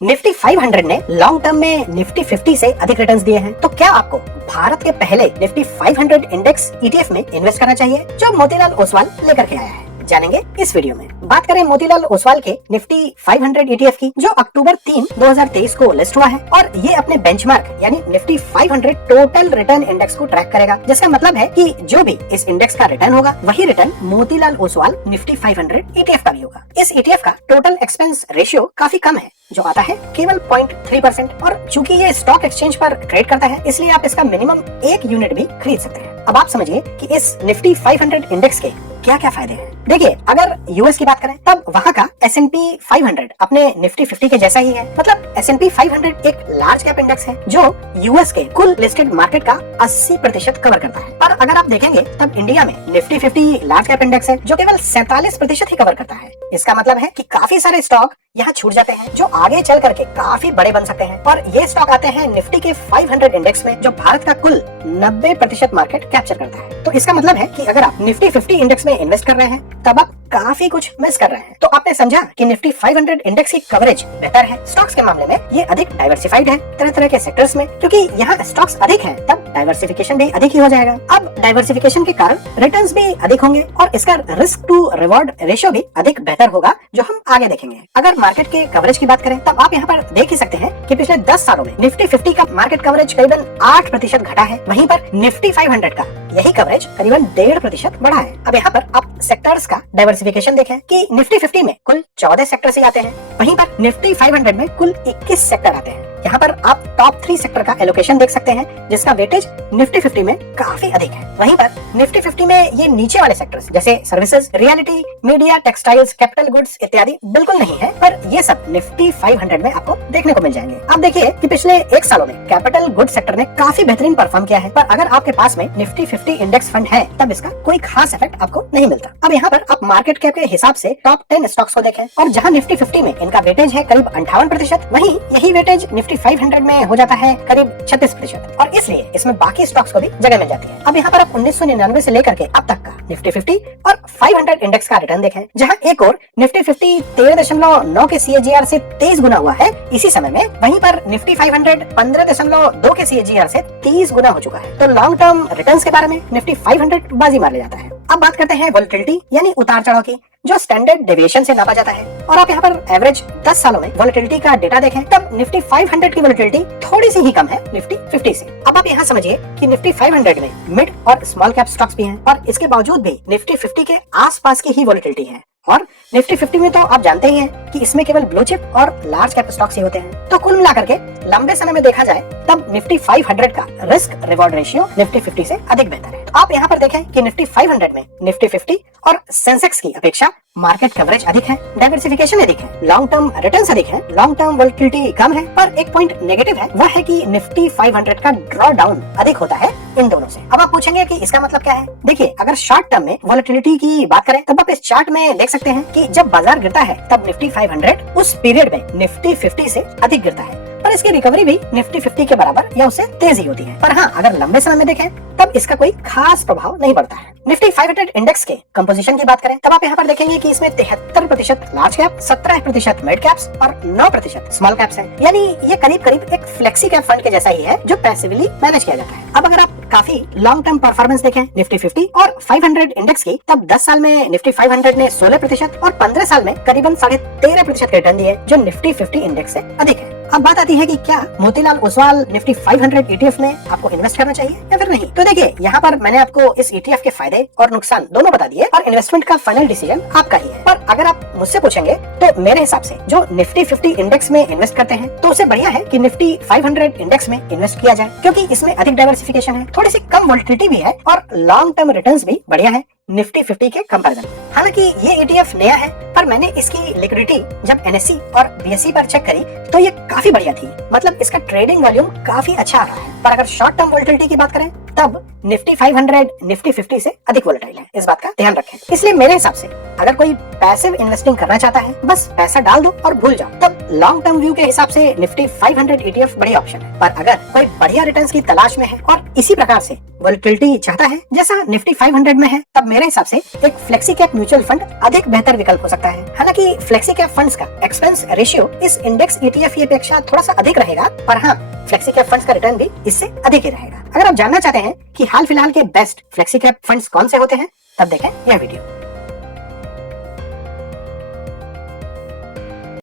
Nifty 500 ने long term में Nifty 50 से अधिक रिटर्न्स दिए हैं। तो क्या आपको भारत के पहले निफ्टी 500 इंडेक्स ईटीएफ में इन्वेस्ट करना चाहिए, जो मोतीलाल ओसवाल लेकर के आया है? जानेंगे इस वीडियो में। बात करें मोतीलाल ओसवाल के निफ्टी 500 ईटीएफ की, जो अक्टूबर 3, 2023 को लिस्ट हुआ है और ये अपने बेंचमार्क यानी निफ्टी 500 टोटल रिटर्न इंडेक्स को ट्रैक करेगा, जिसका मतलब है कि जो भी इस इंडेक्स का रिटर्न होगा वही return Motilal Oswal Nifty 500 ETF का भी होगा। इस ईटीएफ का टोटल एक्सपेंस रेशियो काफी कम है, जो आता है केवल 0.3%, और चूंकि ये स्टॉक एक्सचेंज पर ट्रेड करता है, इसलिए आप इसका मिनिमम 1 यूनिट भी खरीद सकते हैं। अब आप समझिए कि इस निफ्टी 500 इंडेक्स के क्या क्या फायदे हैं। देखिए, अगर यूएस की बात करें तब वहाँ का S&P 500 अपने निफ्टी 50 के जैसा ही है। मतलब S&P 500 एक लार्ज कैप इंडेक्स है जो यूएस के कुल लिस्टेड मार्केट का 80% कवर करता है। और अगर आप देखेंगे तब इंडिया में निफ्टी 50 लार्ज कैप इंडेक्स है जो केवल 47% ही कवर करता है। इसका मतलब है कि काफी सारे स्टॉक यहाँ छूट जाते हैं जो आगे चल करके काफी बड़े बन सकते हैं, और ये स्टॉक आते हैं निफ्टी के 500 इंडेक्स में, जो भारत का कुल 90% मार्केट कैप्चर करता है। तो इसका मतलब है कि अगर आप निफ्टी 50 इंडेक्स में इन्वेस्ट कर रहे हैं तब आप काफी कुछ मिस कर रहे हैं। तो आपने समझा कि निफ्टी 500 इंडेक्स की कवरेज बेहतर है। स्टॉक्स के मामले में ये अधिक डाइवर्सिफाइड है तरह तरह के सेक्टर्स में, क्योंकि यहाँ स्टॉक्स अधिक हैं तब डाइवर्सिफिकेशन भी अधिक ही हो जाएगा। अब डाइवर्सिफिकेशन के कारण रिटर्न्स भी अधिक होंगे और इसका रिस्क टू रिवॉर्ड रेशियो भी अधिक बेहतर होगा, जो हम आगे देखेंगे। अगर मार्केट के कवरेज की बात करें तब आप यहाँ पर देख ही सकते हैं कि पिछले 10 सालों में निफ्टी 50 का मार्केट कवरेज करीबन 8% घटा है, वहीं पर निफ्टी 500 का यही कवरेज करीबन 1.5% बढ़ा है। अब यहाँ पर आप सेक्टर्स का डाइवर्सिफिकेशन देखें कि निफ्टी 50 में कुल 14 सेक्टर से आते हैं, वहीं पर निफ्टी 500 में कुल 21 सेक्टर आते हैं। यहाँ पर आप टॉप 3 सेक्टर का एलोकेशन देख सकते हैं, जिसका वेटेज निफ्टी 50 में काफी अधिक है। वहीं पर निफ्टी 50 में ये नीचे वाले सेक्टर्स जैसे services, reality, media, textiles, capital goods इत्यादि बिल्कुल नहीं है, पर ये सब निफ्टी 500 में आपको देखने को मिल जाएंगे। आप देखिए कि पिछले 1 सालों में कैपिटल गुड्स सेक्टर ने काफी बेहतरीन परफॉर्म किया है, पर अगर आपके पास में निफ्टी 50 इंडेक्स फंड है तब इसका कोई खास इफेक्ट आपको नहीं मिलता। अब यहाँ पर आप मार्केट कैप के हिसाब से टॉप 10 स्टॉक्स को देखें, और जहाँ निफ्टी 50 में इनका वेटेज है करीब 58%, वहीं यही वेटेज निफ्टी 500 में हो जाता है करीब 36%, और इसलिए इसमें बाकी स्टॉक्स को भी जगह मिल जाती है। अब यहाँ पर आप 1999 से लेकर के अब तक का निफ्टी 50 और 500 इंडेक्स का रिटर्न देखें, जहाँ एक और निफ्टी 50 13.9 के CAGR से 23 गुना हुआ है इसी समय में, वहीं पर निफ्टी 500 15.2 के CAGR से 30 गुना हो चुका है। तो लॉन्ग टर्म रिटर्न्स के बारे में निफ्टी 500 बाजी मार ले जाता है। अब बात करते हैं वोलेटिलिटी यानी उतार चढ़ाव की, जो स्टैंडर्ड डेविएशन से नापा जाता है, और आप यहाँ पर एवरेज 10 सालों में वोलेटिलिटी का डेटा देखें तब निफ्टी 500 की वोलेटिलिटी थोड़ी सी ही कम है निफ्टी 50 से। अब आप यहाँ समझिए कि निफ्टी 500 में मिड और स्मॉल कैप स्टॉक्स भी हैं, और इसके बावजूद भी निफ्टी 50 के आसपास की ही वोलेटिलिटी है। और निफ्टी 50 में तो आप जानते ही हैं कि इसमें केवल ब्लू चिप और लार्ज कैप स्टॉक्स ही होते हैं। तो कुल मिलाकर के लंबे समय में देखा जाए तब निफ्टी 500 का रिस्क रिवॉर्ड रेशियो निफ्टी 50 से अधिक बेहतर है। तो आप यहाँ पर देखें कि निफ्टी 500 में निफ्टी 50 और सेंसेक्स की अपेक्षा मार्केट कवरेज अधिक है, डाइवर्सिफिकेशन अधिक है, लॉन्ग टर्म रिटर्न्स अधिक है, लॉन्ग टर्म वोलेटिलिटी कम है, पर एक पॉइंट नेगेटिव है, वह है कि निफ्टी 500 का ड्रॉ डाउन अधिक होता है इन दोनों से। अब आप पूछेंगे कि इसका मतलब क्या है? देखिए, अगर शॉर्ट टर्म में वोलेटिलिटी की बात करें तब आप इस चार्ट में देख सकते हैं कि जब बाजार गिरता है तब निफ्टी 500 उस पीरियड में निफ्टी 50 से अधिक गिरता है, पर इसकी रिकवरी भी निफ्टी 50 के बराबर या उससे तेज ही होती है। पर हाँ, अगर लंबे समय में देखें तब इसका कोई खास प्रभाव नहीं पड़ता है। निफ्टी 500 इंडेक्स के कंपोजिशन की बात करें तब आप यहाँ पर देखेंगे कि इसमें 73% लार्ज कैप, 17% मिड कैप्स और 9% स्मॉल कैप्स हैं। यानी ये करीब करीब एक फ्लेक्सी कैप फंड के जैसा ही है जो पैसिवली मैनेज किया जाता है। अब अगर आप काफी लॉन्ग टर्म परफॉर्मेंस देखें निफ्टी 50 और 500 इंडेक्स की, तब 10 साल में निफ्टी 500 ने 16% और 15 साल में करीबन 13.5% रिटर्न दिए, जो निफ्टी 50 इंडेक्स से अधिक है। अब बात आती है कि क्या मोतीलाल ओसवाल निफ्टी 500 ETF में आपको इन्वेस्ट करना चाहिए या फिर नहीं। तो देखिए, यहाँ पर मैंने आपको इस ETF के फायदे और नुकसान दोनों बता दिए, और इन्वेस्टमेंट का फाइनल डिसीजन आपका ही है। पर अगर आप मुझसे पूछेंगे तो मेरे हिसाब से जो निफ्टी 50 इंडेक्स में इन्वेस्ट करते हैं तो उससे बढ़िया है कि निफ्टी 500 इंडेक्स में इन्वेस्ट किया जाए, क्योंकि इसमें अधिक डाइवर्सिफिकेशन है, थोड़ी सी कम वोलेटिलिटी भी है और लॉन्ग टर्म रिटर्न्स भी बढ़िया है निफ्टी 50 के कंपैरिजन। हालांकि ये ETF नया है, पर मैंने इसकी लिक्विडिटी जब NSE और BSE पर चेक करी तो ये काफी बढ़िया थी। मतलब इसका ट्रेडिंग वॉल्यूम काफी अच्छा आ रहा है। पर अगर शॉर्ट टर्म वोलेटिलिटी की बात करें तब निफ्टी 500 निफ्टी 50 से अधिक वोलेटाइल है, इस बात का ध्यान रखें। इसलिए मेरे हिसाब से अगर कोई पैसिव इन्वेस्टिंग करना चाहता है, बस पैसा डाल दो और भूल जाओ, तब लॉन्ग टर्म व्यू के हिसाब से निफ्टी 500 ETF बड़ी ऑप्शन है, पर अगर कोई बढ़िया रिटर्न्स की तलाश में है और इसी प्रकार से वोलेटिलिटी चाहता है जैसा निफ्टी 500 में है, तब मेरे हिसाब से एक फ्लेक्सी कैप म्यूचुअल फंड अधिक बेहतर विकल्प हो सकता है। हालांकि फ्लेक्सी कैप फंड्स का एक्सपेंस रेशियो इस इंडेक्स ETF की अपेक्षा थोड़ा सा अधिक रहेगा, पर हाँ, फ्लेक्सी कैप फंड्स का रिटर्न भी इससे अधिक ही रहेगा। अगर आप जानना चाहते हैं कि हाल फिलहाल के बेस्ट फ्लेक्सी कैप फंड्स कौन से होते हैं, तब देखें यह वीडियो।